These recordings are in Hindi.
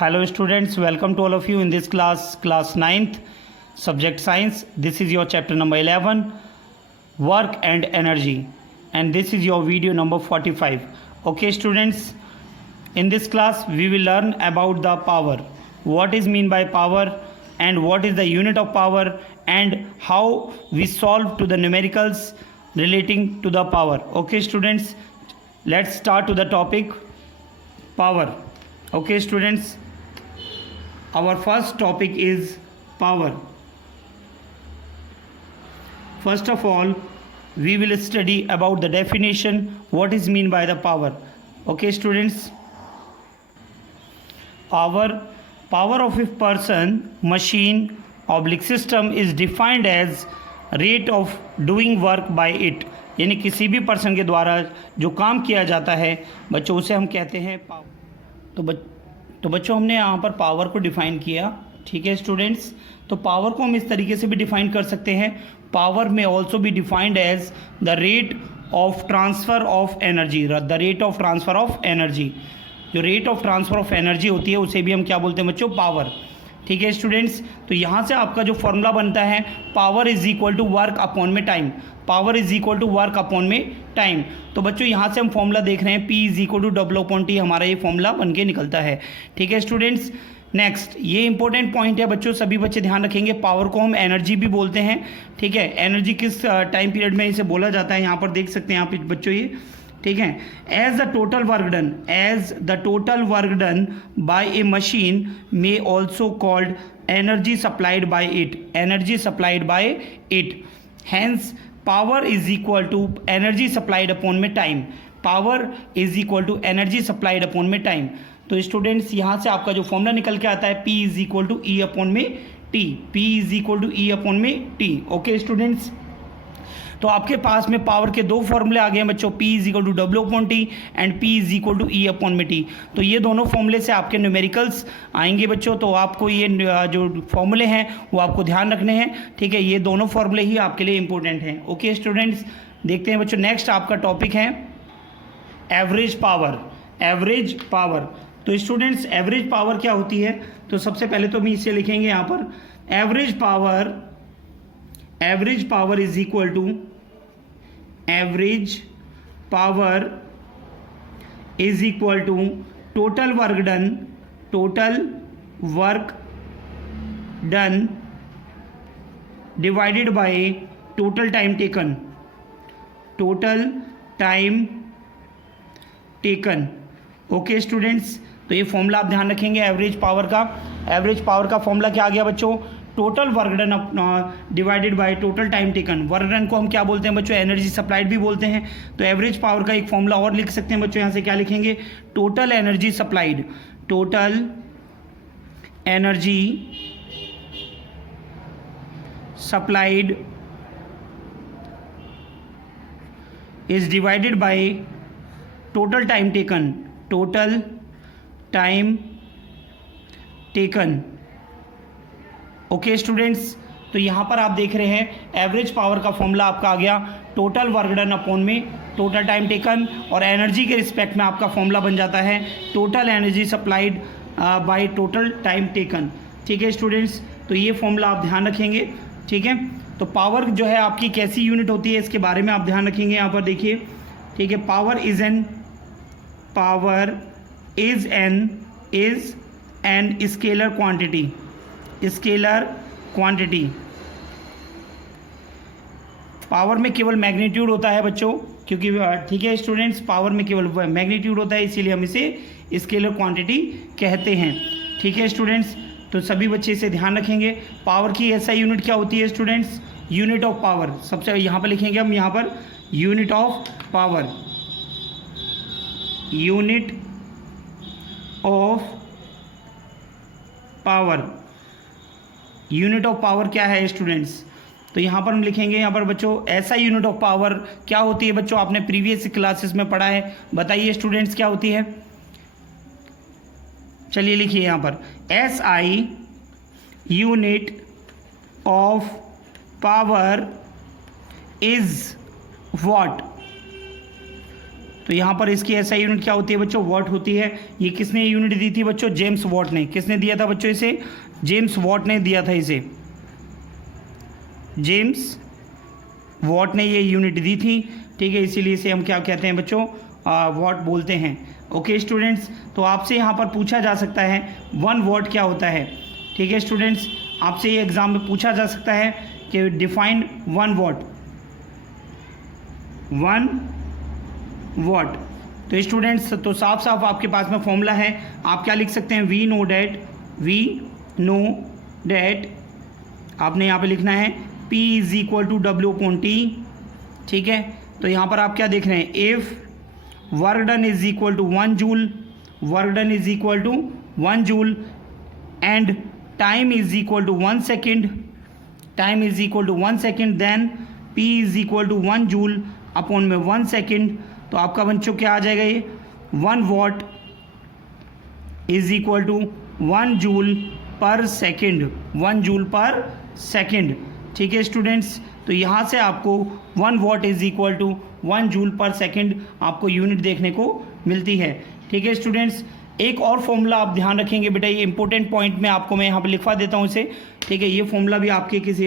Hello students, welcome to all of you in this class 9th, subject science. This is your chapter number 11, work and energy, and this is your video number 45. Okay students, in this class we will learn about the power. What is mean by power and what is the unit of power and how we solve to the numericals relating to the power. Okay students, let's start to the topic power. Okay students, our first topic is power. First of all, we will study about the definition, what is mean by the power. Okay students, power of a person, machine, oblique system is defined as rate of doing work by it. यानी किसी भी पर्सन के द्वारा जो काम किया जाता है बच्चों, उसे हम कहते हैं पावर. तो बच्चों, हमने यहाँ पर पावर को डिफ़ाइन किया. ठीक है स्टूडेंट्स, तो पावर को हम इस तरीके से भी डिफ़ाइन कर सकते हैं. पावर में ऑल्सो भी defined as the rate of transfer of energy. The rate of transfer of energy, जो rate of transfer of energy होती है उसे भी हम क्या बोलते हैं बच्चों? पावर. ठीक है स्टूडेंट्स, तो यहाँ से आपका जो फॉर्मूला बनता है, power is equal to work upon में time. Power is equal to work upon में टाइम. तो बच्चों यहाँ से हम फॉर्मूला देख रहे हैं, P is equal to W upon T, हमारा ये फॉर्मूला बन के निकलता है. ठीक है स्टूडेंट्स, नेक्स्ट ये इंपॉर्टेंट पॉइंट है बच्चों, सभी बच्चे ध्यान रखेंगे. पावर को हम एनर्जी भी बोलते हैं. ठीक है, एनर्जी किस टाइम पीरियड में इसे बोला जाता है, यहाँ पर देख सकते हैं यहाँ पे बच्चों ये. ठीक है, as the total work done by a machine may also called energy supplied by it. Hence power is equal to energy supplied upon में time. Power is equal to energy supplied upon में टाइम. तो स्टूडेंट्स, यहाँ से आपका जो फॉर्मूला निकल के आता है, P is equal to E upon में T. P is equal to E upon में टी. ओके स्टूडेंट्स, तो आपके पास में पावर के दो फॉर्मूले आ गए हैं बच्चों, P is equal to W upon T and P is equal to E upon में टी. तो ये दोनों फॉर्मूले से आपके न्यूमेरिकल्स आएंगे बच्चों. तो आपको ये जो फॉर्मूले हैं वो आपको ध्यान रखने हैं. ठीक है, ये दोनों फॉर्मूले ही आपके लिए इंपॉर्टेंट हैं. ओके स्टूडेंट्स, देखते हैं बच्चों, नेक्स्ट आपका टॉपिक है एवरेज पावर. तो स्टूडेंट्स, एवरेज पावर क्या होती है? तो सबसे पहले तो हम इसे लिखेंगे यहाँ पर, average power is equal to total work done divided by total time taken. Okay students, तो ये फॉर्मूला आप ध्यान रखेंगे एवरेज पावर का फॉर्मूला क्या आ गया बच्चों? Total work done divided by total time taken. Work done को हम क्या बोलते हैं बच्चों? एनर्जी सप्लाइड भी बोलते हैं. तो एवरेज पावर का एक फॉर्मूला और लिख सकते हैं बच्चों, यहाँ से क्या लिखेंगे? Total energy supplied is divided by total time taken. Okay students, तो यहाँ पर आप देख रहे हैं एवरेज पावर का फॉर्मूला आपका आ गया, टोटल वर्क डन अपॉन में टोटल टाइम टेकन, और एनर्जी के रिस्पेक्ट में आपका फॉर्मूला बन जाता है total energy supplied bye total time taken. ठीक है स्टूडेंट्स, तो ये फॉर्मूला आप ध्यान रखेंगे. ठीक है, तो पावर जो है आपकी कैसी यूनिट होती है इसके बारे में आप ध्यान रखेंगे. यहाँ पर देखिए, ठीक है, power is an scalar quantity. Power में केवल मैग्नीट्यूड होता है बच्चों, क्योंकि ठीक है स्टूडेंट्स, पावर में केवल मैग्नीट्यूड होता है, इसीलिए हम इसे स्केलर क्वांटिटी कहते हैं. ठीक है स्टूडेंट्स, तो सभी बच्चे इसे ध्यान रखेंगे. पावर की ऐसा यूनिट क्या होती है स्टूडेंट्स? Unit of power. सबसे यहाँ पर लिखेंगे हम, यहाँ per unit of power. Unit of power क्या है स्टूडेंट्स? तो यहाँ पर हम लिखेंगे, यहाँ पर बच्चों ऐसा यूनिट ऑफ पावर क्या होती है बच्चों? आपने प्रीवियस क्लासेस में पढ़ा है, बताइए स्टूडेंट्स क्या होती है? चलिए लिखिए यहाँ पर, SI unit of power is what? तो यहाँ पर इसकी एसआई यूनिट क्या होती है बच्चों, वॉट होती है। ये किसने यूनिट दी थी बच्चों, जेम्स वॉट ने। किसने दिया था बच्चों इसे, जेम्स वॉट ने दिया था इसे, जेम्स वॉट ने ये यूनिट दी थी, ठीक है। इसीलिए इसे हम क्या कहते हैं बच्चों, वॉट बोलते हैं। ओके स्टूडेंट्स, तो आपसे यहाँ पर पूछा जा सकता है 1 वॉट क्या होता है, ठीक है स्टूडेंट्स। आपसे ये एग्जाम में पूछा जा सकता है कि डिफाइन 1 वॉट, 1 वॉट। तो स्टूडेंट्स, तो साफ साफ आपके पास में फॉर्मूला है, आप क्या लिख सकते हैं, वी नो डैट आपने यहाँ पे लिखना है P is equal to W/T, ठीक है। तो यहाँ पर आप क्या देख रहे हैं, if work done is equal to 1 joule, work done is equal to 1 joule and time is equal to 1 second, time is equal to 1 second, then P is equal to 1 joule upon में 1 सेकेंड। तो आपका बच्चों क्या आ जाएगा, ये 1 watt is equal to 1 joule per second, 1 joule per second, ठीक है स्टूडेंट्स। तो यहाँ से आपको 1 watt is equal to 1 joule per second आपको यूनिट देखने को मिलती है, ठीक है स्टूडेंट्स। एक और फॉर्मूला आप ध्यान रखेंगे बेटा, ये इंपॉर्टेंट पॉइंट में आपको मैं यहाँ पे लिखवा देता हूँ इसे, ठीक है। ये फॉर्मूला भी आपके किसी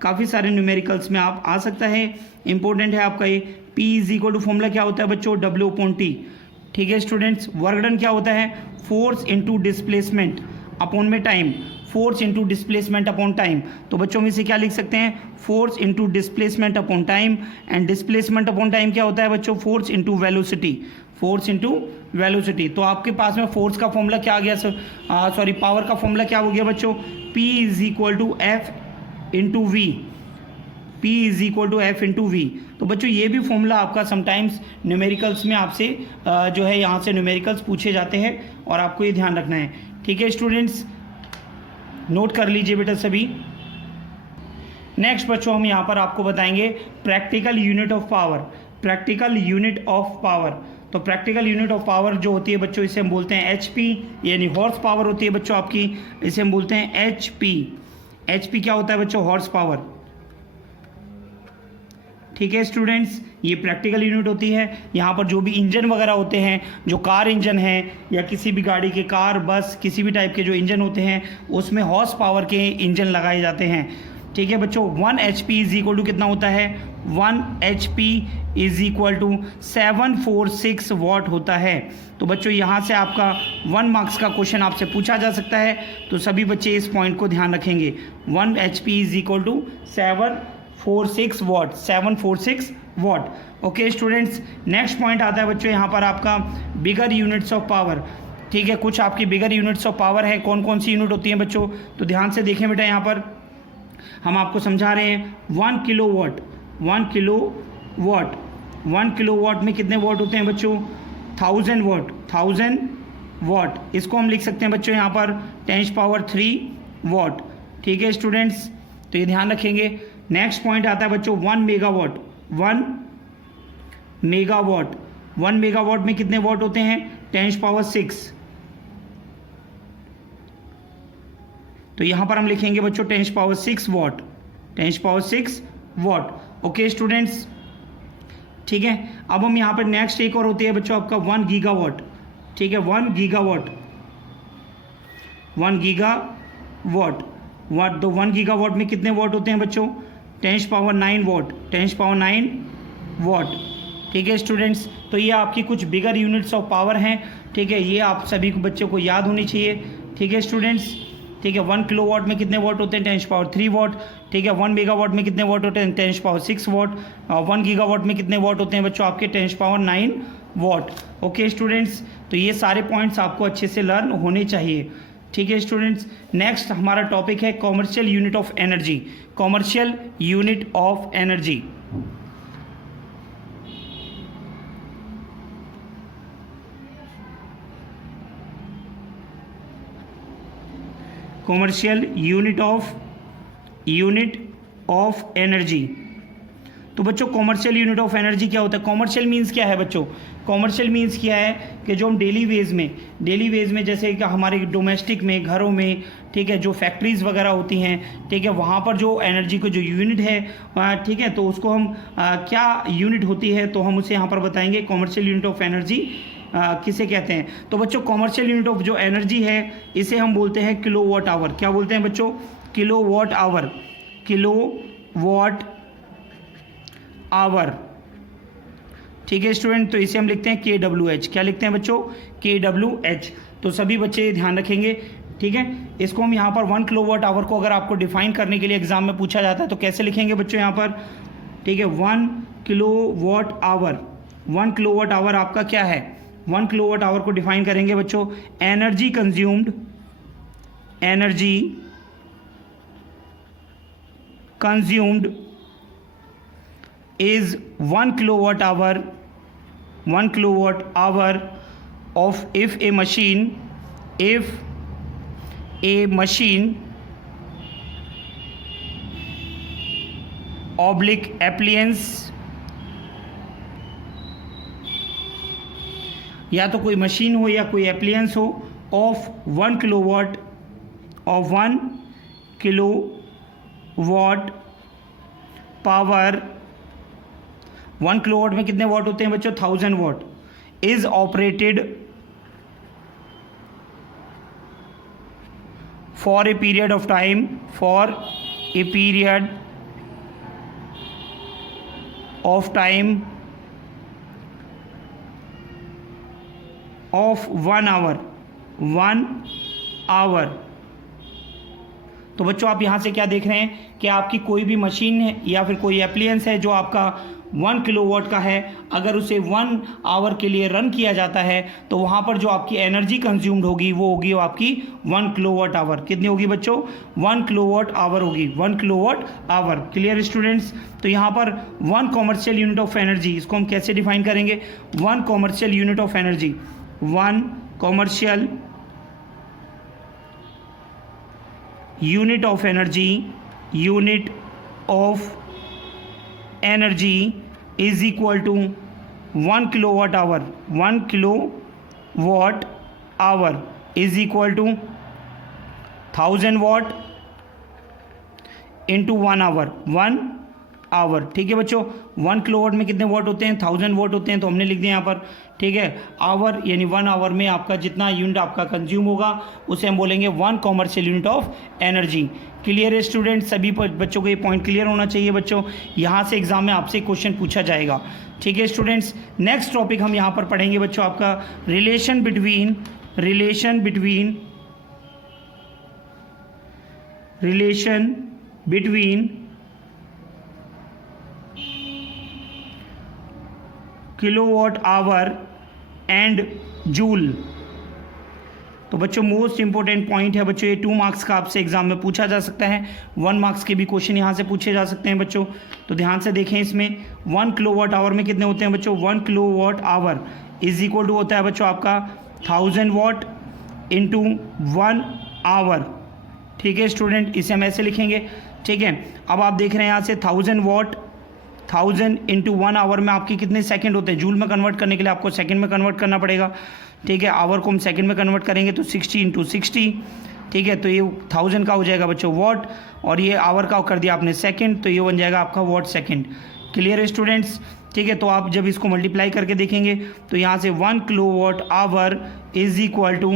काफ़ी सारे न्यूमेरिकल्स में आप आ सकता है, इंपॉर्टेंट है आपका ये। P is equal to formula क्या होता है बच्चों, W/T, ठीक है स्टूडेंट्स। वर्क डन क्या होता है, फोर्स इनटू डिस्प्लेसमेंट अपॉन में time, force into displacement upon time. तो बच्चों में इसे क्या लिख सकते हैं, force into displacement upon time, and displacement upon time क्या होता है बच्चों, force into velocity, force into velocity. तो आपके पास में फोर्स का फॉर्मूला क्या आ गया, सॉरी पावर का फॉर्मूला क्या हो गया बच्चों, P is equal to F into V, P is equal to F into V. तो बच्चों ये भी फॉर्मूला आपका समटाइम्स न्यूमेरिकल्स में आपसे जो है यहाँ से न्यूमेरिकल्स पूछे जाते हैं और आपको ये ध्यान रखना है, ठीक है स्टूडेंट्स, नोट कर लीजिए बेटा सभी। नेक्स्ट बच्चों हम यहाँ पर आपको बताएंगे practical unit of power, practical unit of power. तो प्रैक्टिकल यूनिट ऑफ पावर जो होती है बच्चों, इसे हम बोलते हैं HP, यानी हॉर्स पावर होती है बच्चों आपकी, इसे हम बोलते हैं HP। HP क्या होता है बच्चों, हॉर्स पावर, ठीक है स्टूडेंट्स। ये प्रैक्टिकल यूनिट होती है। यहाँ पर जो भी इंजन वगैरह होते हैं, जो कार इंजन है या किसी भी गाड़ी के, कार बस किसी भी टाइप के जो इंजन होते हैं उसमें हॉर्स पावर के इंजन लगाए जाते हैं, ठीक है बच्चों। 1 HP इज इक्वल टू कितना होता है, 1 HP is equal to 746 watt होता है। तो बच्चों यहाँ से आपका 1 मार्क्स का क्वेश्चन आपसे पूछा जा सकता है, तो सभी बच्चे इस पॉइंट को ध्यान रखेंगे। 1 HP is equal to 746 watt, 746 watt. Okay students, next point आता है बच्चों यहाँ पर आपका बिगर यूनिट्स ऑफ पावर, ठीक है। कुछ आपकी बिगर यूनिट्स ऑफ पावर है, कौन कौन सी यूनिट होती हैं बच्चों, तो ध्यान से देखें बेटा, यहाँ पर हम आपको समझा रहे हैं। 1 किलोवाट, 1 किलोवाट, 1 किलोवाट में कितने वॉट होते हैं बच्चों, 1000 वॉट, 1000 वॉट। इसको हम लिख सकते हैं बच्चों यहाँ पर 10³ वॉट, ठीक है स्टूडेंट्स, तो ये ध्यान रखेंगे। नेक्स्ट पॉइंट आता है बच्चों 1 मेगावाट, 1 मेगावाट, 1 मेगावाट में कितने वॉट होते हैं, 10⁶। तो यहाँ पर हम लिखेंगे बच्चों 10⁶ वॉट, 10⁶ वॉट। ओके स्टूडेंट्स, ठीक है। अब हम यहाँ पर नेक्स्ट एक और होती है बच्चों आपका 1 गीगावाट, ठीक है, 1 गीगावाट, 1 गीगावाट वाट। तो 1 गीगावाट में कितने वॉट होते हैं बच्चों, 10⁹ वॉट, 10⁹ वॉट, ठीक है स्टूडेंट्स। तो ये आपकी कुछ बिगर यूनिट्स ऑफ पावर हैं, ठीक है, ये आप सभी बच्चों को याद होनी चाहिए, ठीक है स्टूडेंट्स, ठीक है। 1 किलोवाट में कितने वॉट होते हैं, 10⁻³ वॉट, ठीक है। 1 मेगावाट में कितने वॉट होते हैं, 10⁶ वॉट। 1 गीगावाट में कितने वॉट होते हैं बच्चों आपके, 10⁹ वॉट। ओके स्टूडेंट्स, तो ये सारे पॉइंट्स आपको अच्छे से लर्न होने चाहिए, ठीक है स्टूडेंट्स। नेक्स्ट हमारा टॉपिक है commercial unit of energy, commercial unit of energy. Commercial unit of energy. तो बच्चों कॉमर्शियल यूनिट ऑफ एनर्जी क्या होता है? कॉमर्शियल मीन्स क्या है बच्चों? कॉमर्शियल मीन्स क्या है कि जो हम डेली वेज में जैसे कि हमारे डोमेस्टिक में, घरों में, ठीक है, जो फैक्ट्रीज़ वगैरह होती हैं, ठीक है, वहाँ पर जो एनर्जी को जो यूनिट है, ठीक है, तो उसको हम क्या यूनिट होती है तो हम उसे यहाँ पर बताएंगे कॉमर्शियल यूनिट ऑफ एनर्जी किसे कहते हैं। तो बच्चों कॉमर्शियल यूनिट ऑफ जो एनर्जी है इसे हम बोलते हैं किलोवाट आवर। क्या बोलते हैं बच्चों? Kilowatt hour. किलोवाट आवर, ठीक है स्टूडेंट। तो इसे हम लिखते हैं KWH। क्या लिखते हैं बच्चों? KWH। तो सभी बच्चे ध्यान रखेंगे, ठीक है। इसको हम यहाँ पर 1 किलोवाट आवर को अगर आपको डिफाइन करने के लिए एग्जाम में पूछा जाता है तो कैसे लिखेंगे बच्चों यहाँ पर? ठीक है, 1 किलोवाट आवर। 1 किलोवाट आवर आपका क्या है? 1 किलोवाट आवर को डिफाइन करेंगे बच्चों, energy consumed is 1 kilowatt hour of if a machine oblique appliance, या तो कोई मशीन हो या कोई एप्लियंस हो, ऑफ 1 किलोवाट पावर। 1 किलोवाट में कितने वाट होते हैं बच्चों? 1000 watt. Is operated for a period of time of 1 hour. तो बच्चों आप यहाँ से क्या देख रहे हैं कि आपकी कोई भी मशीन है या फिर कोई एप्लियंस है जो आपका 1 किलोवाट का है, अगर उसे 1 आवर के लिए रन किया जाता है तो वहाँ पर जो आपकी एनर्जी कंज्यूम्ड होगी वो होगी आपकी 1 किलोवाट आवर। कितनी होगी बच्चों? 1 किलोवाट आवर होगी, 1 किलोवाट आवर। Clear students? तो यहाँ पर 1 कॉमर्शियल यूनिट ऑफ एनर्जी, इसको हम कैसे डिफाइन करेंगे? 1 commercial unit of energy, 1 commercial unit of energy is equal to 1 kilowatt hour. 1 kilowatt hour is equal to 1000 watt into 1 hour. 1 hour, ठीक है बच्चों। 1 किलोवाट में कितने वाट होते हैं? 1000 वाट होते हैं, तो हमने लिख दिया यहाँ पर, ठीक है। आवर यानी 1 आवर में आपका जितना यूनिट आपका कंज्यूम होगा उसे हम बोलेंगे 1 commercial unit of energy. Clear है स्टूडेंट? सभी बच्चों को ये पॉइंट क्लियर होना चाहिए बच्चों, यहाँ से एग्जाम में आपसे क्वेश्चन पूछा जाएगा, ठीक है स्टूडेंट्स। नेक्स्ट टॉपिक हम यहाँ पर पढ़ेंगे बच्चों आपका relation between kilowatt hour and joule. तो बच्चों मोस्ट इंपॉर्टेंट पॉइंट है बच्चों, ये 2 मार्क्स का आपसे एग्जाम में पूछा जा सकता है, 1 मार्क्स के भी क्वेश्चन यहाँ से पूछे जा सकते हैं बच्चों। तो ध्यान से देखें, इसमें 1 किलोवाट आवर में कितने होते हैं बच्चों? 1 kilowatt hour is equal to होता है बच्चों आपका 1000 वाट इंटू 1 आवर, ठीक है स्टूडेंट। इसे हम ऐसे लिखेंगे, ठीक है। अब आप देख रहे हैं यहाँ से 1000 वाट 1000 इंटू 1 आवर में आपकी कितने सेकंड होते हैं? जूल में कन्वर्ट करने के लिए आपको सेकंड में कन्वर्ट करना पड़ेगा, ठीक है। आवर को हम सेकंड में कन्वर्ट करेंगे तो 60 इंटू 60, ठीक है। तो ये 1000 का हो जाएगा बच्चों वाट, और ये आवर का कर दिया आपने सेकंड, तो ये बन जाएगा आपका वाट सेकंड। क्लियर है स्टूडेंट्स? ठीक है। तो आप जब इसको मल्टीप्लाई करके देखेंगे तो यहाँ से 1 kilowatt hour is equal to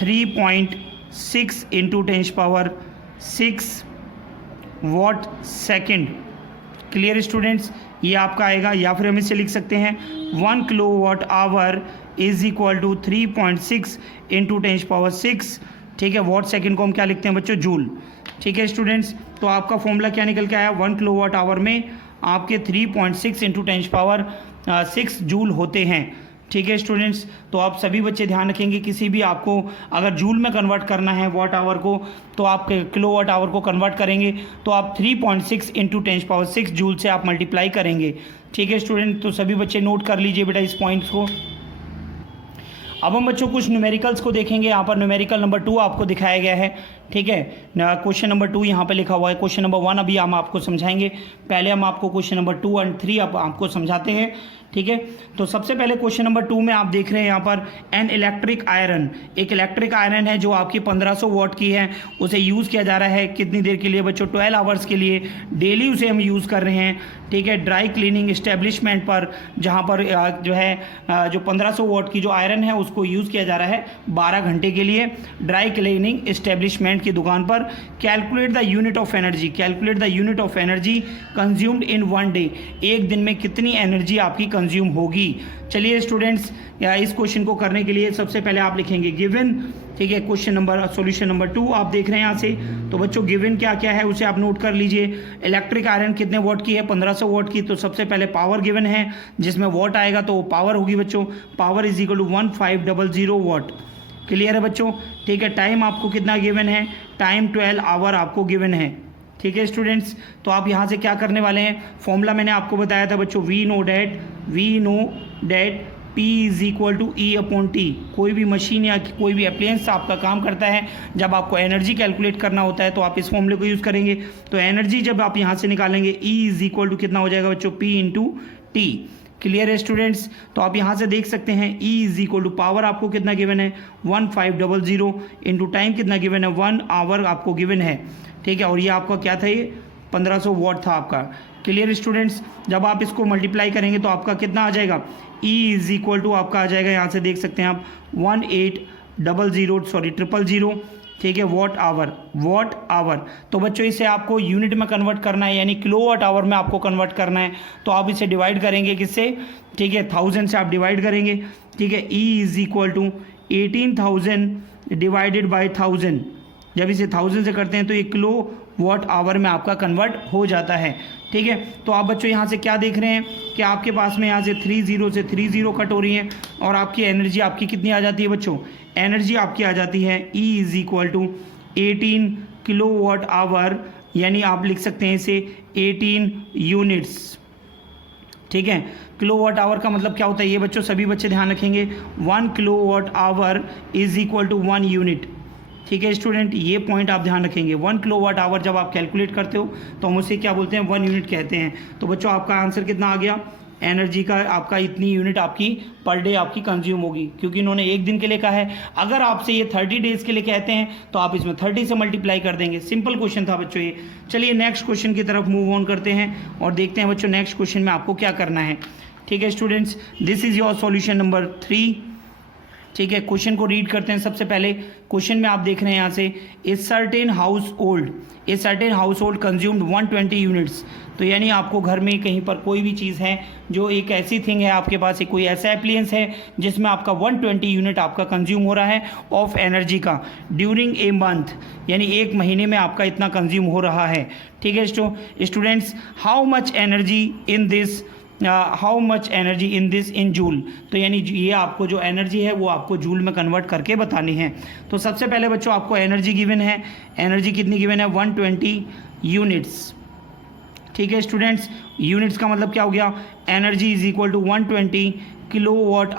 3.6 into 10⁻6 watt second. Clear students? ये आपका आएगा, या फिर हम इसे लिख सकते हैं 1 kilowatt hour is equal to 3.6 into 10⁻6, ठीक है। वाट सेकंड को हम क्या लिखते हैं बच्चों? जूल, ठीक है स्टूडेंट्स। तो आपका फॉर्मूला क्या निकल के आया? 1 किलोवाट आवर में आपके 3.6 इंटू 10⁻6 जूल होते हैं, ठीक है स्टूडेंट्स। तो आप सभी बच्चे ध्यान रखेंगे, किसी भी आपको अगर जूल में कन्वर्ट करना है वाट आवर को, तो आप किलोवाट आवर को कन्वर्ट करेंगे तो आप 3.6 इंटू 10⁻6 जूल से आप मल्टीप्लाई करेंगे, ठीक है स्टूडेंट। तो सभी बच्चे नोट कर लीजिए बेटा इस पॉइंट्स को। अब हम बच्चों कुछ न्यूमेरिकल्स को देखेंगे। यहाँ पर न्यूमेरिकल नंबर 2 आपको दिखाया गया है, ठीक है। क्वेश्चन नंबर 2 यहाँ पे लिखा हुआ है। क्वेश्चन नंबर 1 अभी हम आपको समझाएंगे, पहले हम आपको क्वेश्चन नंबर 2 और 3 अब आपको समझाते हैं, ठीक है। तो सबसे पहले क्वेश्चन नंबर 2 में आप देख रहे हैं यहाँ पर एन इलेक्ट्रिक आयरन, एक इलेक्ट्रिक आयरन है जो आपकी 1500 वॉट की है, उसे यूज़ किया जा रहा है कितनी देर के लिए बच्चों, 12 आवर्स के लिए डेली उसे हम यूज़ कर रहे हैं, ठीक है। ड्राई क्लीनिंग इस्टेब्लिशमेंट पर, जहाँ पर जो है जो 1500 वॉट की जो आयरन है उसको यूज़ किया जा रहा है 12 घंटे के लिए ड्राई क्लीनिंग इस्टेब्लिशमेंट की दुकान पर। Calculate the unit of energy, calculate the unit of energy consumed in 1 day, एक दिन में कितनी एनर्जी आपकी कंज्यूम होगी। चलिए स्टूडेंट्स, इस क्वेश्चन को करने के लिए सबसे पहले आप लिखेंगे गिवन, ठीक है। क्वेश्चन नंबर सॉल्यूशन नंबर 2 आप देख रहे हैं यहाँ से। तो बच्चों गिवन क्या क्या है उसे आप नोट कर लीजिए। इलेक्ट्रिक आयरन कितने वॉट की है, 1500 वॉट की। तो सबसे पहले पावर गिवन है, जिसमें वॉट आएगा तो पावर होगी बच्चों, power is equal to 1500 watt. Clear है बच्चों, ठीक है। टाइम आपको कितना गिवन है, टाइम 12 आवर आपको गिवन है, ठीक है स्टूडेंट्स। तो आप यहाँ से क्या करने वाले हैं, फॉर्मूला मैंने आपको बताया था बच्चों, we know that P is equal to E upon T. कोई भी मशीन या कोई भी अप्लायंस आपका काम करता है, जब आपको एनर्जी कैलकुलेट करना होता है तो आप इस फॉर्मूले को यूज़ करेंगे। तो एनर्जी जब आप यहाँ से निकालेंगे E इज इक्वल टू कितना हो जाएगा बच्चों, P इंटू टी। क्लियर है स्टूडेंट्स। तो आप यहाँ से देख सकते हैं E is equal to power आपको कितना गिवन है 1500 इंटू टाइम कितना गिवन है 1 आवर आपको गिवन है, ठीक है। और ये आपका क्या था, ये 1500 वॉट था आपका। Clear students. जब आप इसको मल्टीप्लाई करेंगे तो आपका कितना आ जाएगा, E इज इक्वल टू आपका आ जाएगा, यहाँ से देख सकते हैं आप 000, ठीक है, वॉट आवर। तो बच्चों इसे आपको यूनिट में कन्वर्ट करना है, यानी किलोवाट आवर में आपको कन्वर्ट करना है। तो आप इसे डिवाइड करेंगे किससे, ठीक है, 1000 से आप डिवाइड करेंगे, ठीक है। E is equal to 18,000 divided by 1000। जब इसे 1000 से करते हैं तो ये किलो वॉट आवर में आपका कन्वर्ट हो जाता है, ठीक है। तो आप बच्चों यहाँ से क्या देख रहे हैं कि आपके पास में यहाँ से 30 से 30 कट हो रही है और आपकी एनर्जी आपकी कितनी आ जाती है बच्चों, एनर्जी आपकी आ जाती है E is equal to 18 kilo watt hour, यानी आप लिख सकते हैं इसे 18 यूनिट्स, ठीक है। किलो वॉट आवर का मतलब क्या होता है, ये बच्चों सभी बच्चे ध्यान रखेंगे, 1 kilo watt hour is equal to 1 unit, ठीक है स्टूडेंट। ये पॉइंट आप ध्यान रखेंगे। 1 किलो वाट आवर जब आप कैलकुलेट करते हो तो हम उसे क्या बोलते हैं, 1 यूनिट कहते हैं। तो बच्चों आपका आंसर कितना आ गया, एनर्जी का आपका इतनी यूनिट आपकी पर डे आपकी कंज्यूम होगी, क्योंकि इन्होंने एक दिन के लिए कहा है। अगर आपसे ये 30 डेज के लिए कहते हैं तो आप इसमें 30 से मल्टीप्लाई कर देंगे। सिंपल क्वेश्चन था बच्चों ये। चलिए नेक्स्ट क्वेश्चन की तरफ मूव ऑन करते हैं और देखते हैं बच्चों नेक्स्ट क्वेश्चन में आपको क्या करना है, ठीक है students. This is your solution number 3, ठीक है। क्वेश्चन को रीड करते हैं। सबसे पहले क्वेश्चन में आप देख रहे हैं यहाँ से, a certain house hold consumed 120 units. तो यानी आपको घर में कहीं पर कोई भी चीज़ है जो एक ऐसी थिंग है, आपके पास एक कोई ऐसा एप्लियंस है जिसमें आपका 120 यूनिट आपका कंज्यूम हो रहा है ऑफ एनर्जी का ड्यूरिंग ए मंथ, यानी एक महीने में आपका इतना कंज्यूम हो रहा है, ठीक है students. How much energy in this in joule. तो यानी ये आपको जो एनर्जी है वो आपको जूल में कन्वर्ट करके बतानी है। तो सबसे पहले बच्चों आपको एनर्जी गिवन है, एनर्जी कितनी गिवन है 120 यूनिट्स, ठीक है स्टूडेंट्स। यूनिट्स का मतलब क्या हो गया, energy is equal to 120 kilowatt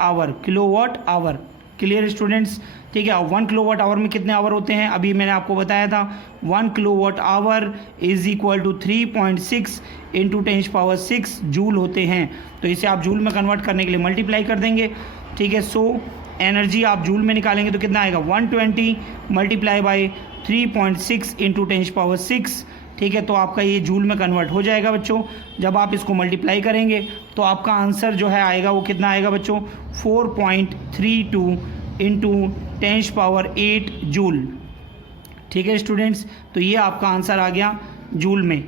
hour. Clear students, ठीक है। 1 किलोवाट आवर में कितने आवर होते हैं, अभी मैंने आपको बताया था 1 kilowatt hour is equal to 3.6 into 10⁻⁶ joule होते हैं। तो इसे आप जूल में कन्वर्ट करने के लिए मल्टीप्लाई कर देंगे, ठीक है। सो एनर्जी आप जूल में निकालेंगे तो कितना आएगा 120 मल्टीप्लाई बाई 3.6 इंटू 10⁻⁶, ठीक है। तो आपका ये जूल में कन्वर्ट हो जाएगा बच्चों। जब आप इसको मल्टीप्लाई करेंगे तो आपका आंसर जो है आएगा वो कितना आएगा बच्चों, 4.32 इंटू 10⁸ जूल, ठीक है स्टूडेंट्स। तो ये आपका आंसर आ गया जूल में।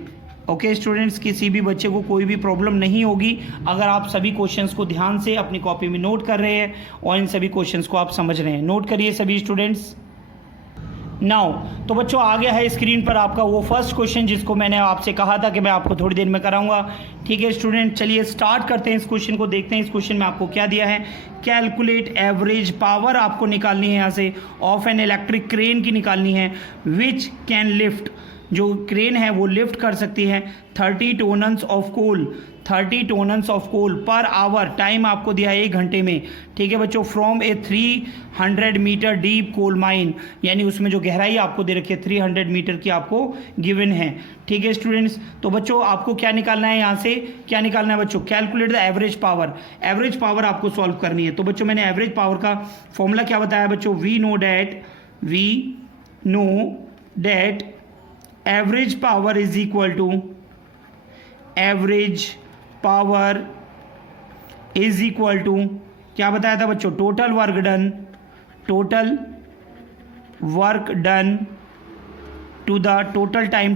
ओके स्टूडेंट्स, किसी भी बच्चे को कोई भी प्रॉब्लम नहीं होगी अगर आप सभी क्वेश्चंस को ध्यान से अपनी कॉपी में नोट कर रहे हैं और इन सभी क्वेश्चंस को आप समझ रहे हैं। नोट करिए सभी स्टूडेंट्स। नाउ तो बच्चों आ गया है स्क्रीन पर आपका वो फर्स्ट क्वेश्चन जिसको मैंने आपसे कहा था कि मैं आपको थोड़ी देर में कराऊंगा, ठीक है स्टूडेंट। चलिए स्टार्ट करते हैं इस क्वेश्चन को, देखते हैं इस क्वेश्चन में आपको क्या दिया है। कैलकुलेट एवरेज पावर आपको निकालनी है यहाँ से ऑफ एन इलेक्ट्रिक क्रेन की निकालनी है विच कैन लिफ्ट, जो क्रेन है वो लिफ्ट कर सकती है 30 टोनन्स of coal, 30 टोनन्स of coal per hour, time आपको दिया है 1 घंटे में, ठीक है बच्चों, from a 300 metre deep coal mine, यानी उसमें जो गहराई आपको दे रखी है 300 मीटर की आपको गिवन है, ठीक है स्टूडेंट्स। तो बच्चों आपको क्या निकालना है, यहाँ से क्या निकालना है बच्चों, calculate the average power, average power आपको सॉल्व करनी है। तो बच्चों मैंने एवरेज पावर का फॉर्मूला क्या बताया बच्चों, we know that average power is equal to, average power is equal to क्या बताया था बच्चों, total work done to the total time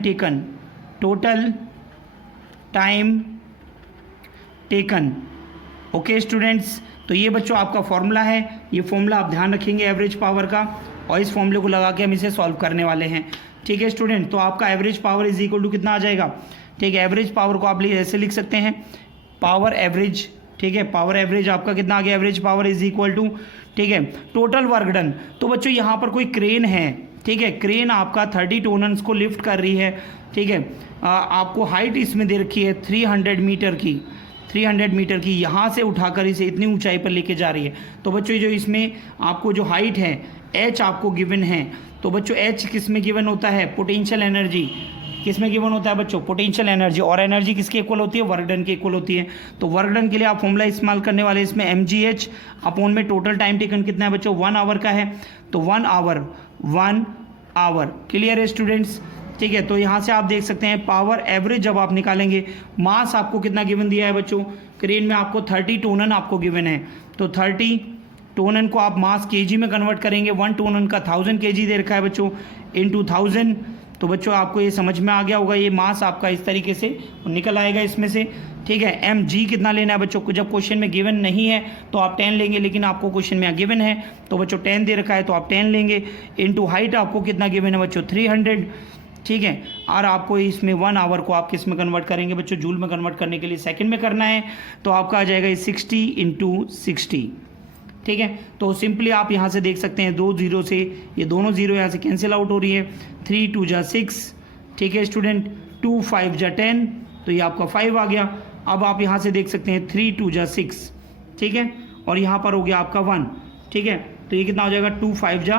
taken, okay students. तो ये बच्चों आपका फॉर्मूला है, ये फॉर्मूला आप ध्यान रखेंगे एवरेज पावर का, और इस फॉर्मूले को लगा के हम इसे सॉल्व करने वाले हैं, ठीक है स्टूडेंट। तो आपका average power is equal to कितना आ जाएगा, ठीक है, एवरेज पावर को आप ऐसे लिख सकते हैं, पावर एवरेज, ठीक है, पावर एवरेज आपका कितना आ गया, average power is equal to, ठीक है, टोटल वर्क डन। तो बच्चों यहाँ पर कोई क्रेन है, ठीक है, क्रेन आपका 30 टोनन्स को लिफ्ट कर रही है, ठीक है, आपको हाइट इसमें दे रखी है 300 मीटर की, यहाँ से उठाकर इसे इतनी ऊंचाई पर लेके जा रही है। तो बच्चों जो इसमें आपको जो हाइट है एच आपको गिवन है, तो बच्चों एच किस में गिवन होता है, पोटेंशियल एनर्जी किस में गिवन होता है बच्चों, पोटेंशियल एनर्जी, और एनर्जी किसके इक्वल होती है, वर्क डन के इक्वल होती है। तो वर्क डन के लिए आप फॉर्मूला इस्तेमाल करने वाले इसमें mgh अपॉन में टोटल टाइम टेकन कितना है बच्चों, 1 आवर का है, तो 1 आवर, क्लियर है स्टूडेंट्स, ठीक है। तो यहाँ से आप देख सकते हैं पावर एवरेज जब आप निकालेंगे, मास आपको कितना गिवन दिया है बच्चों, क्रेन में आपको 30 टोनन आपको गिवन है, तो 30 टोनन को आप मास केजी में कन्वर्ट करेंगे, 1 टोनन का 1000 केजी दे रखा है बच्चों, इनटू 1000। तो बच्चों आपको ये समझ में आ गया होगा, ये मास आपका इस तरीके से निकल आएगा इसमें से, ठीक है। mg कितना लेना है बच्चों को, जब क्वेश्चन में गिवन नहीं है तो आप 10 लेंगे, लेकिन आपको क्वेश्चन में गिवन है तो बच्चों 10 दे रखा है तो आप 10 लेंगे, इनटू हाइट आपको कितना गिवन है बच्चों 300, ठीक है। और आपको इसमें 1 आवर को आप किस में कन्वर्ट करेंगे बच्चों, जूल में कन्वर्ट करने के लिए सेकंड में करना है, तो आपका आ जाएगा 60 × 60, ठीक है। तो सिंपली आप यहाँ से देख सकते हैं 2 0 से ये दोनों 0 यहाँ से कैंसिल आउट हो रही है, 3 2 जा 6, ठीक है स्टूडेंट, 2 5 जा 10, तो ये आपका 5 आ गया। अब आप यहाँ से देख सकते हैं 3 2 जा 6, ठीक है, और यहाँ पर हो गया आपका 1, ठीक है, तो ये कितना हो जाएगा 2 5 जा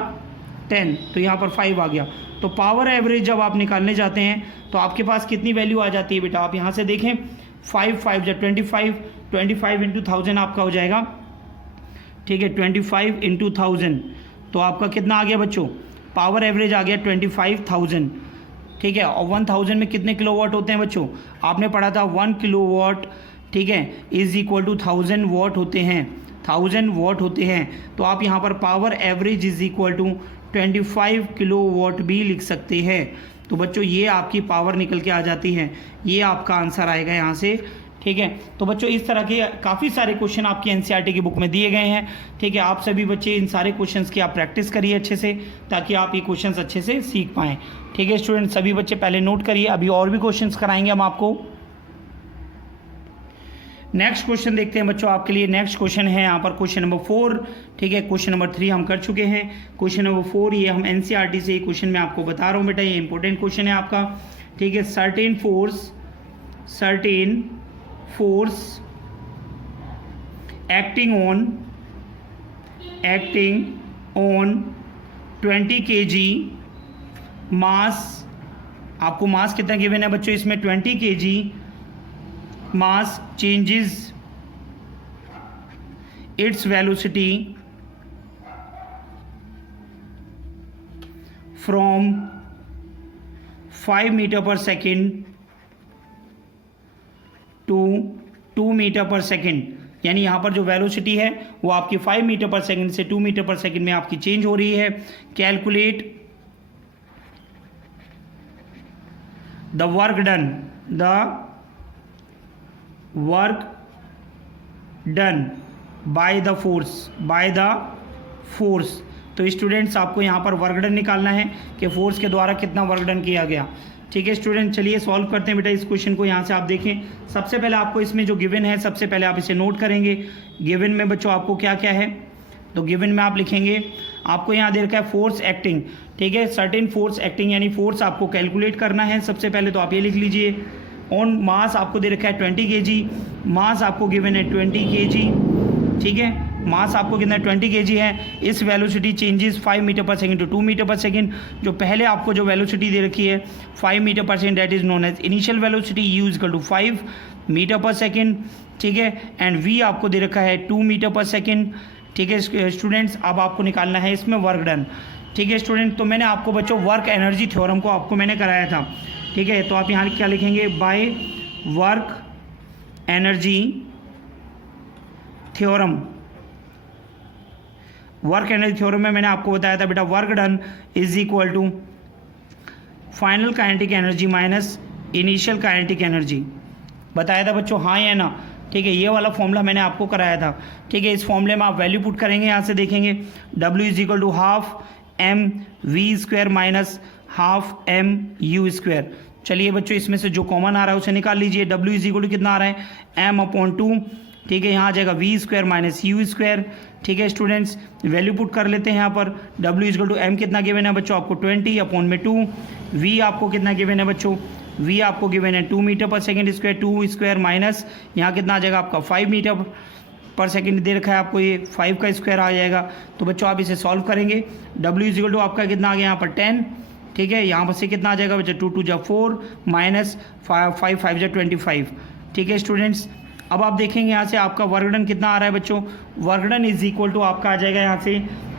10, तो यहाँ पर 5 आ गया। तो पावर एवरेज जब आप निकालने जाते हैं तो आपके पास कितनी वैल्यू आ जाती है बेटा, आप यहाँ से देखें 5 5 जा 25, 25 × 1000 आपका हो जाएगा, ठीक है, 25 × 1000, तो आपका कितना आ गया बच्चों, पावर एवरेज आ गया 25,000, ठीक है। और 1000 में कितने किलोवाट होते हैं बच्चों, आपने पढ़ा था 1 किलोवाट, ठीक है, इज इक्वल टू 1000 वाट होते हैं, 1000 वाट होते हैं। तो आप यहाँ पर power average is equal to 25 kilowatt भी लिख सकते हैं। तो बच्चों ये आपकी पावर निकल के आ जाती है, ये आपका आंसर आएगा यहाँ से, ठीक है। तो बच्चों इस तरह के काफ़ी सारे क्वेश्चन आपकी एनसीईआरटी की बुक में दिए गए हैं, ठीक है। आप सभी बच्चे इन सारे क्वेश्चंस की आप प्रैक्टिस करिए अच्छे से, ताकि आप ये क्वेश्चंस अच्छे से सीख पाएँ, ठीक है स्टूडेंट। सभी बच्चे पहले नोट करिए, अभी और भी क्वेश्चंस कराएंगे हम आपको। नेक्स्ट क्वेश्चन देखते हैं बच्चों आपके लिए। नेक्स्ट क्वेश्चन है यहाँ पर क्वेश्चन नंबर 4, ठीक है। क्वेश्चन नंबर 3 हम कर चुके हैं, क्वेश्चन नंबर 4 ये हम एनसीईआरटी से क्वेश्चन में आपको बता रहा हूँ बेटा, ये इंपॉर्टेंट क्वेश्चन है आपका, ठीक है। Certain force acting on 20 kg मास, आपको मास कितना गिवन है बच्चों इसमें 20 kg mass changes its velocity from 5 meter per second to 2 meter per second, यानी यहाँ पर जो वेलोसिटी है वो आपकी 5 मीटर पर सेकंड से 2 मीटर पर सेकंड में आपकी चेंज हो रही है। Calculate the work done by the force. तो स्टूडेंट्स आपको यहाँ पर वर्क डन निकालना है कि फोर्स के द्वारा कितना वर्क डन किया गया, ठीक है स्टूडेंट। चलिए सॉल्व करते हैं बेटा इस क्वेश्चन को। यहाँ से आप देखें, सबसे पहले आपको इसमें जो गिवन है सबसे पहले आप इसे नोट करेंगे। गिवन में बच्चों आपको क्या क्या है, तो गिवन में आप लिखेंगे, आपको यहाँ दे रखा है फोर्स एक्टिंग, ठीक है। सर्टेन फोर्स एक्टिंग यानी फोर्स आपको कैलकुलेट करना है सबसे पहले, तो आप ये लिख लीजिए ऑन मास आपको दे रखा है 20 kg, मास आपको गिवन है 20 kg, ठीक है, मास आपको कितना 20 kg है। इस velocity changes 5 metre per second to 2 metre per second. जो पहले आपको जो वेलोसिटी दे रखी है 5 metre per second, that is known as initial velocity, u equal to 5 metre per second, ठीक है, एंड v आपको दे रखा है 2 मीटर पर सेकंड, ठीक है स्टूडेंट्स। अब आपको निकालना है इसमें वर्क डन, ठीक है स्टूडेंट। तो मैंने आपको बच्चों वर्क एनर्जी थ्योरम को आपको मैंने कराया था, ठीक है। तो आप यहाँ क्या लिखेंगे, by work energy theorem. Work energy theorem में मैंने आपको बताया था बेटा work done is equal to final kinetic energy minus initial kinetic energy, बताया था बच्चों, हाँ या ना, ठीक है। ये वाला फॉर्मूला मैंने आपको कराया था, ठीक है। इस फॉर्मूले में आप वैल्यू पुट करेंगे, यहाँ से देखेंगे W is equal to half M V square minus half M U square. चलिए बच्चों इसमें से जो कॉमन आ रहा है उसे निकाल लीजिए। W इज इक्वल टू कितना आ रहा है, m/2, ठीक है। यहाँ आ जाएगा V square minus U square, ठीक है स्टूडेंट्स। वैल्यू पुट कर लेते हैं यहाँ पर। W is equal to m कितना गिवन है बच्चों आपको 20/2, v आपको कितना गिवन है बच्चों, v आपको गिवन है 2 मीटर पर सेकेंड स्क्वायर, 2 स्क्वायर माइनस यहाँ कितना आ जाएगा आपका 5 मीटर पर सेकेंड दे रखा है आपको, ये 5 का स्क्वायर आ जाएगा। तो बच्चों आप इसे सॉल्व करेंगे। W इज इक्वल टू आपका कितना आ गया यहाँ पर 10, ठीक है। यहाँ पर से कितना आ जाएगा बच्चों 2 2 जा 4 माइनस 5 5 जा 25, ठीक है स्टूडेंट्स। अब आप देखेंगे यहाँ से आपका वर्कडन कितना आ रहा है बच्चों, वर्कडन इज इक्वल टू आपका आ जाएगा यहाँ से,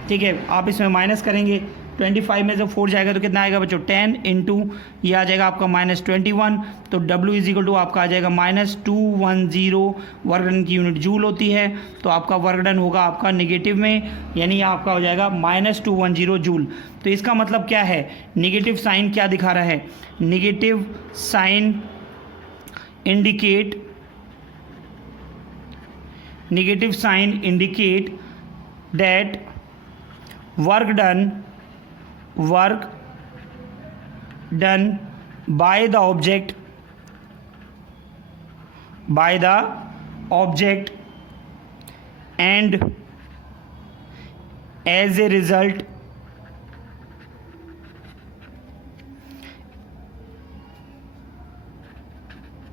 ठीक है। आप इसमें माइनस करेंगे, 25 में से 4 जाएगा तो कितना आएगा बच्चों 10 इंटू ये आ जाएगा आपका -21, तो W इज इक्वल टू आपका आ जाएगा -210 वर्कडन की यूनिट जूल होती है। तो आपका वर्कडन होगा आपका नेगेटिव में, यानी आपका हो जाएगा -210 जूल। तो इसका मतलब क्या है, नेगेटिव साइन क्या दिखा रहा है, negative sign indicate that work done by the object and as a result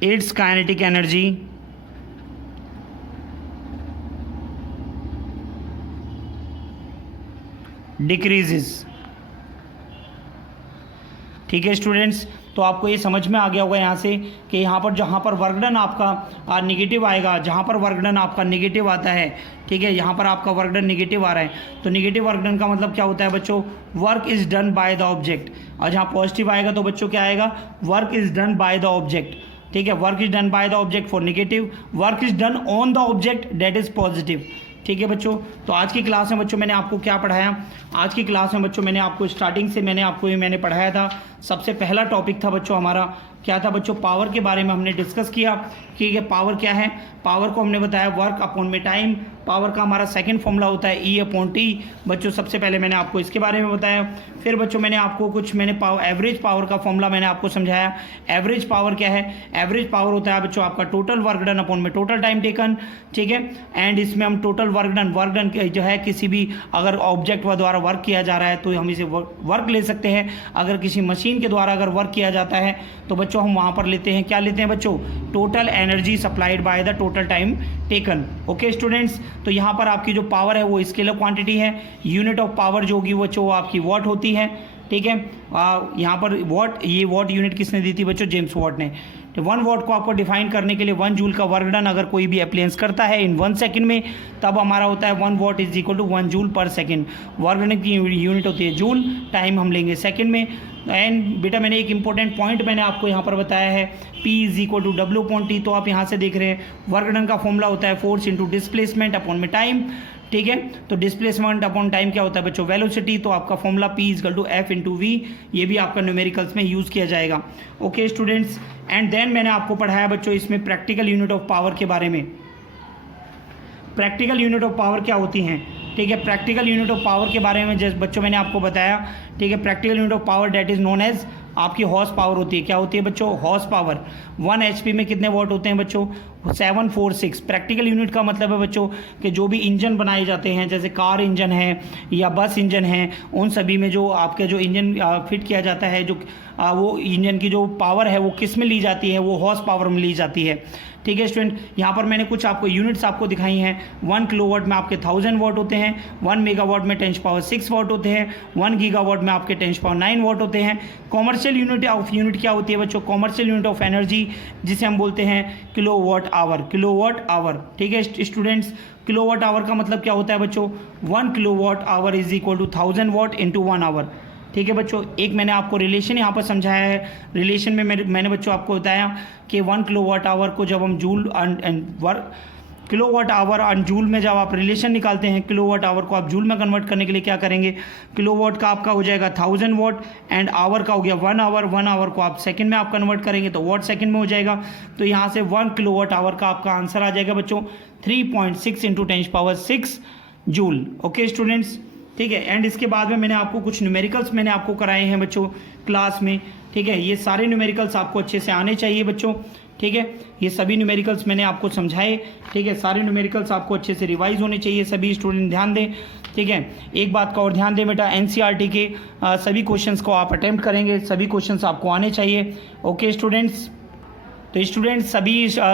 its kinetic energy decreases, ठीक है स्टूडेंट्स। तो आपको ये समझ में आ गया होगा यहाँ से कि यहाँ पर जहाँ पर वर्कडन आपका नेगेटिव आएगा, जहाँ पर वर्कडन आपका नेगेटिव आता है, ठीक है, यहाँ पर आपका वर्कडन नेगेटिव आ रहा है, तो नेगेटिव वर्कडन का मतलब क्या होता है बच्चों, work is done by the object. और जहाँ पॉजिटिव आएगा तो बच्चों क्या आएगा, work is done by the object, ठीक है। Work is done by the object for negative, work is done on the object that is positive, ठीक है बच्चों। तो आज की क्लास में बच्चों मैंने आपको क्या पढ़ाया, आज की क्लास में बच्चों मैंने आपको स्टार्टिंग से मैंने पढ़ाया था। सबसे पहला टॉपिक था बच्चों हमारा क्या था बच्चों, पावर के बारे में हमने डिस्कस किया कि ये पावर क्या है। पावर को हमने बताया वर्क अपॉन में टाइम। पावर का हमारा सेकंड फॉर्मूला होता है E/T। बच्चों सबसे पहले मैंने आपको इसके बारे में बताया। फिर बच्चों मैंने आपको एवरेज पावर का फॉर्मूला मैंने आपको समझाया। एवरेज पावर क्या है, एवरेज पावर होता है बच्चों आपका टोटल वर्क डन अपॉन में टोटल टाइम टेकन, ठीक है। एंड इसमें हम टोटल वर्क डन जो है किसी भी अगर ऑब्जेक्ट द्वारा वर्क किया जा रहा है तो हम इसे वर्क ले सकते हैं। अगर किसी मशीन के द्वारा अगर वर्क किया जाता है तो बच्चों हम वहाँ पर लेते हैं, क्या लेते हैं बच्चों, total energy supplied by the total time taken. Okay students, तो यहाँ पर आपकी जो पावर है वो स्केलर क्वांटिटी है। यूनिट ऑफ पावर जो होगी वो आपकी वॉट होती है, ठीक है। यहाँ पर वॉट, ये वॉट यूनिट किसने दी थी बच्चों, जेम्स वॉट ने। तो 1 वॉट को आपको डिफाइन करने के लिए 1 जूल का वर्क डन अगर कोई भी अप्लायंस करता है इन 1 सेकंड में, तब हमारा होता है 1 watt is equal to 1 joule per second. Work done की यूनिट होती है जूल, टाइम हम लेंगे सेकंड में। एंड बेटा मैंने एक इंपॉर्टेंट पॉइंट मैंने आपको यहाँ पर बताया है, P is equal to W/T। तो आप यहाँ से देख रहे हैं वर्क डन का फॉर्मूला होता है फोर्स इंटू डिस्प्लेसमेंट अपॉन में टाइम, ठीक है। तो डिस्प्लेसमेंट अपॉन टाइम क्या होता है बच्चों, वेलोसिटी। तो आपका formula P is equal to F into V, ये भी आपका न्यूमेरिकल्स में यूज़ किया जाएगा। ओके स्टूडेंट्स, एंड देन मैंने आपको पढ़ाया बच्चों इसमें प्रैक्टिकल यूनिट ऑफ पावर के बारे में। प्रैक्टिकल यूनिट ऑफ पावर क्या होती हैं, ठीक है। प्रैक्टिकल यूनिट ऑफ पावर के बारे में जैसे बच्चों मैंने आपको बताया, ठीक है। Practical unit of power that is known as आपकी हॉर्स पावर होती है। क्या होती है बच्चों? Horse power. 1 HP में कितने वॉट होते हैं बच्चों? 746। प्रैक्टिकल यूनिट का मतलब है बच्चों कि जो भी इंजन बनाए जाते हैं, जैसे कार इंजन है या बस इंजन है, उन सभी में जो आपके जो इंजन फिट किया जाता है, जो वो इंजन की जो पावर है वो किस में ली जाती है? वो हॉर्स पावर में ली जाती है। ठीक है स्टूडेंट, यहाँ पर मैंने कुछ आपको यूनिट्स आपको दिखाई हैं। 1 किलोवाट में आपके 1000 वॉट होते हैं, 1 मेगावाट में 10⁻6 वॉट होते हैं, 1 गीगावाट में आपके 10⁻9 वॉट होते हैं। कॉमर्शियल यूनिट ऑफ यूनिट क्या होती है बच्चों? कॉमर्शियल यूनिट ऑफ एनर्जी, जिसे हम बोलते हैं किलोवाट आवर। किलोवाट आवर, ठीक है स्टूडेंट्स। किलोवाट आवर का मतलब क्या होता है बच्चों? 1 kilowatt hour is equal to 1000 watt into 1 hour. ठीक है बच्चों, एक मैंने आपको रिलेशन यहाँ पर समझाया है। रिलेशन में मैंने बच्चों आपको बताया कि 1 किलोवाट आवर को जब हम जूल किलोवाट आवर और जूल में जब आप रिलेशन निकालते हैं, किलोवाट आवर को आप जूल में कन्वर्ट करने के लिए क्या करेंगे? किलोवाट का आपका हो जाएगा 1000 वॉट एंड आवर का हो गया 1 आवर। 1 आवर को आप सेकंड में आप कन्वर्ट करेंगे तो वॉट सेकंड में हो जाएगा। तो यहाँ से 1 किलोवाट आवर का आपका आंसर आ जाएगा बच्चों 3.6 इंटू 10⁻6 जूल। ओके स्टूडेंट्स, ठीक है। एंड इसके बाद में मैंने आपको कुछ न्यूमेरिकल्स मैंने आपको कराए हैं बच्चों क्लास में। ठीक है, ये सारे न्यूमेरिकल्स आपको अच्छे से आने चाहिए बच्चों। ठीक है, ये सभी न्यूमेरिकल्स मैंने आपको समझाए। ठीक है, सारे न्यूमेरिकल्स आपको अच्छे से रिवाइज होने चाहिए, सभी स्टूडेंट ध्यान दें। ठीक है, एक बात का और ध्यान दें बेटा, एनसीईआरटी के सभी क्वेश्चंस को आप अटेम्प्ट करेंगे, सभी क्वेश्चंस आपको आने चाहिए। ओके स्टूडेंट्स, तो स्टूडेंट्स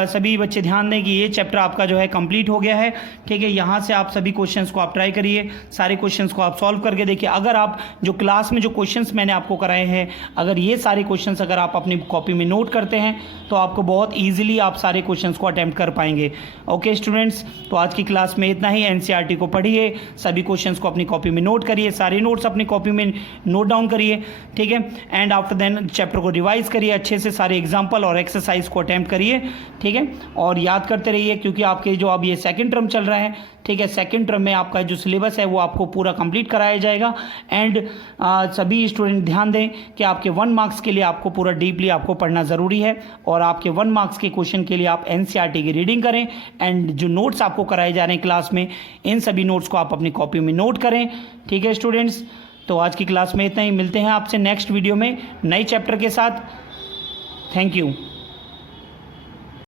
सभी बच्चे ध्यान दें कि ये चैप्टर आपका जो है कंप्लीट हो गया है। ठीक है, यहाँ से आप सभी क्वेश्चंस को आप ट्राई करिए, सारे क्वेश्चंस को आप सॉल्व करके देखिए। अगर आप जो क्लास में जो क्वेश्चंस मैंने आपको कराए हैं, अगर ये सारे क्वेश्चंस अगर आप अपनी कॉपी में नोट करते हैं तो आपको बहुत ईजिली आप सारे क्वेश्चंस को अटैम्प्ट कर पाएंगे। ओके स्टूडेंट्स, तो आज की क्लास में इतना ही। एनसीईआरटी को पढ़िए, सभी क्वेश्चंस को अपनी कॉपी में नोट करिए, सारे नोट्स अपनी कॉपी में नोट डाउन करिए। ठीक है, एंड आफ्टर देन चैप्टर को रिवाइज करिए अच्छे से, सारे एग्जाम्पल और एक्सरसाइज को अटैम्प्ट करिए। ठीक है, और याद करते रहिए क्योंकि आपके जो अब ये सेकंड टर्म चल रहा है, ठीक है, सेकंड टर्म में आपका जो सिलेबस है वो आपको पूरा कंप्लीट कराया जाएगा। एंड सभी स्टूडेंट ध्यान दें कि आपके 1 मार्क्स के लिए आपको पूरा डीपली आपको पढ़ना ज़रूरी है, और आपके 1 मार्क्स के क्वेश्चन के लिए आप एनसीईआरटी की रीडिंग करें। एंड जो नोट्स आपको कराए जा रहे हैं क्लास में, इन सभी नोट्स को आप अपनी कॉपी में नोट करें। ठीक है स्टूडेंट्स, तो आज की क्लास में इतना ही। मिलते हैं आपसे नेक्स्ट वीडियो में नए चैप्टर के साथ। Thank you.